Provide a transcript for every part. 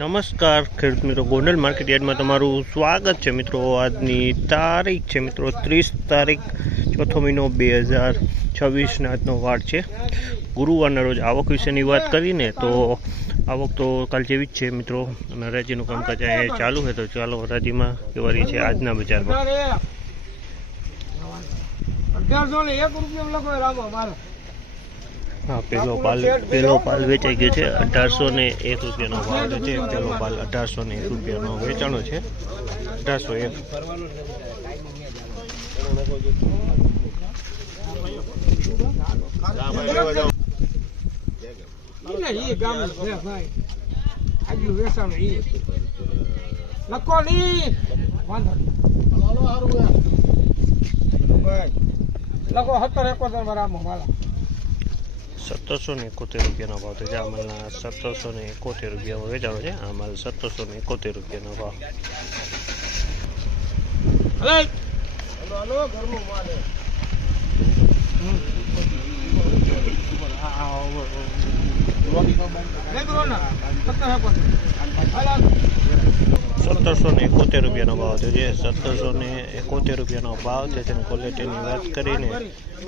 નમસ્કાર ખેડૂત મિત્રો, ગોંડલ માર્કેટ યાર્ડમાં તમારું સ્વાગત છે મિત્રો। આજની તારીખ છે મિત્રો 30 તારીખ ચોથો મહિનો 2026 આજનો વાર છે ગુરુવારના રોજ। આવક વિશેની વાત કરીને તો આવક તો કાલ જેવી જ છે મિત્રો, અને હરાજીનું કામકાજ અહીંયા ચાલુ છે। તો ચાલો હરાજીમાં કેવા રહી છે આજના બજારમાં। हाँ, पेलो पाल वेचाई गयो छे 1801 रुपयानो भाव छे। पेलो पाल 1801 रुपयानो वेचाणो छे। 1801 1771 रुपयानो भाव छे। आ मालना 1771 रुपया वेचाणो छे। आ माल 1771 रुपयानो भाव। सत्तरसो ने 71 रुपयानो भाव छे। 1771 रुपयानो भाव छे। क्वॉलिटीनी वात करीने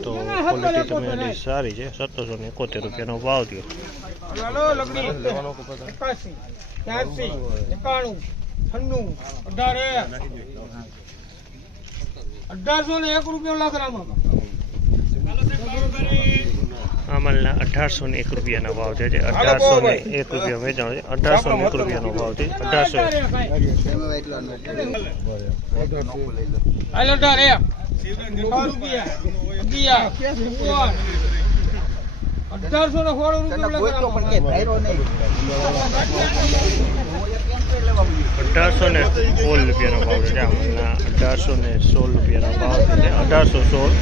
तो क्वॉलिटी तमे सारी छे। 1771 रुपयानो भाव थयो। 1801 रुपया लाख राम आमलना 1801 रुपयाना भाव छे। 1801 रुपया वेचाणो छे। 1801 रुपयानो भाव छे। 1816 रुपयानो भाव छे। आमलना 1816 रुपयानो भाव छे। 1816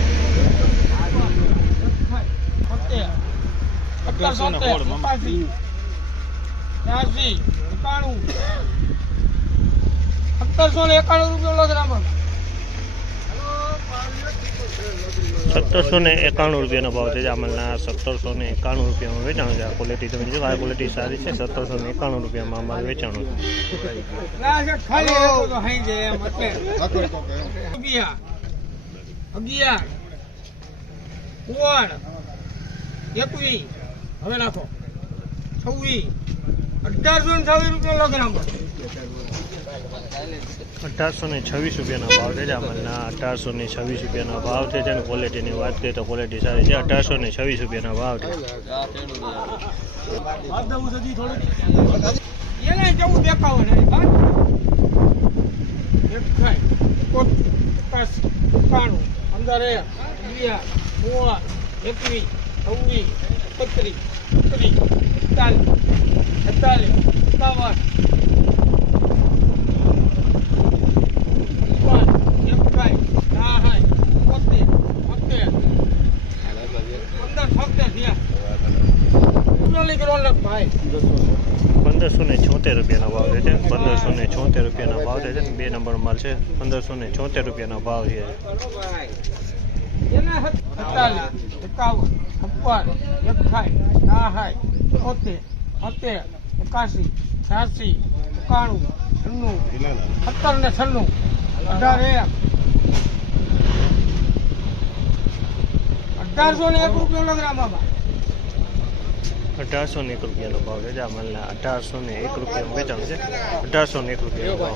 1791 रुपयानो भाव छे। आमलना 1791 रुपया में वेचाणो छे। आ क्वॉलिटी तमे जो आ क्वॉलिटी सारी छे। 1791 रुपया में माल वेचाणो छे। 1826 रुपयाना भाव छे। आमलना 1826 रुपयाना भाव छे। क्वॉलिटीनी वात करीए तो क्वॉलिटी सारी छे। 1826 रुपयाना भाव छे। ₹1576 भाव है। 1576 रुपया भाव है। 2 नंबर माल है। 1576 रुपया भाव है। 1801 रुपया भाव है। आमलना 1801 रुपया वेचाणो छे। 1801 रुपया भाव।